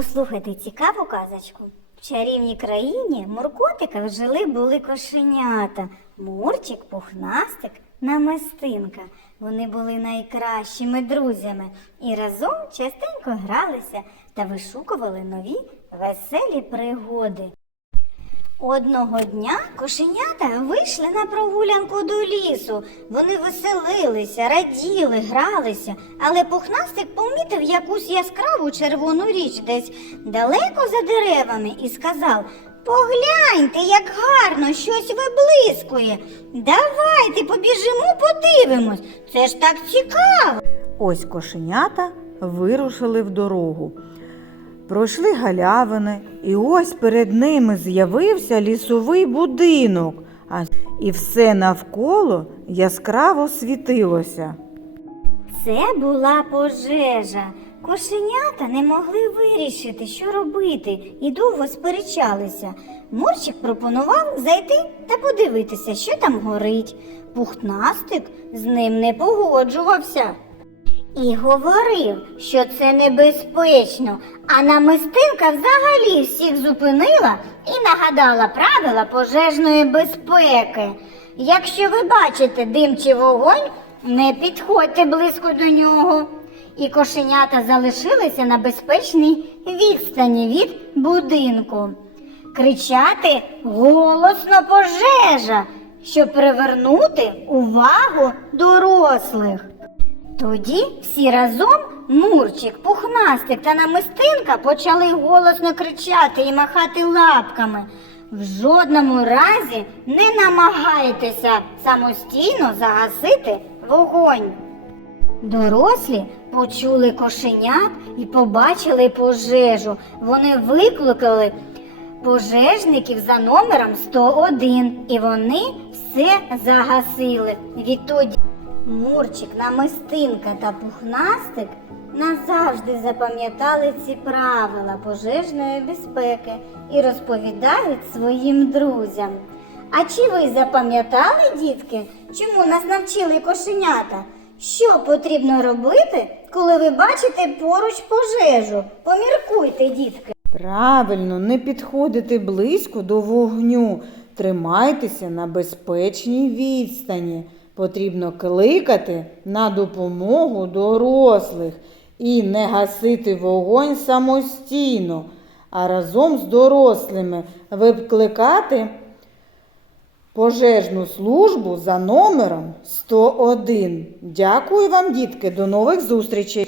Послухайте цікаву казочку. В чарівній країні Муркотика жили були кошенята. Мурчик, пухнастик, намистинка. Вони були найкращими друзями і разом частенько гралися та вишукували нові веселі пригоди. Одного дня кошенята вийшли на прогулянку до лісу. Вони веселилися, раділи, гралися, але пухнастик помітив якусь яскраву червону річ десь далеко за деревами і сказав: Погляньте, як гарно щось виблискує. Давайте побіжимо, подивимось. Це ж так цікаво. Ось кошенята вирушили в дорогу. Пройшли галявини, і ось перед ними з'явився лісовий будинок, і все навколо яскраво світилося. Це була пожежа. Кошенята не могли вирішити, що робити, і довго сперечалися. Мурчик пропонував зайти та подивитися, що там горить. Пухнастик з ним не погоджувався. І говорив, що це небезпечно, а намистинка взагалі всіх зупинила і нагадала правила пожежної безпеки. Якщо ви бачите дим чи вогонь, не підходьте близько до нього. І кошенята залишилися на безпечній відстані від будинку. Кричати голосно пожежа, щоб привернути увагу дорослих. Тоді всі разом Мурчик, Пухнастик та Намистинка почали голосно кричати і махати лапками. В жодному разі не намагайтеся самостійно загасити вогонь. Дорослі почули кошенят і побачили пожежу. Вони викликали пожежників за номером 101 і вони все загасили. Відтоді Мурчик, намистинка та пухнастик назавжди запам'ятали ці правила пожежної безпеки і розповідають своїм друзям. А чи ви запам'ятали, дітки, чому нас навчили кошенята? Що потрібно робити, коли ви бачите поруч пожежу? Поміркуйте, дітки. Правильно, не підходити близько до вогню. Тримайтеся на безпечній відстані. Потрібно кликати на допомогу дорослих і не гасити вогонь самостійно, а разом з дорослими викликати пожежну службу за номером 101. Дякую вам, дітки, до нових зустрічей!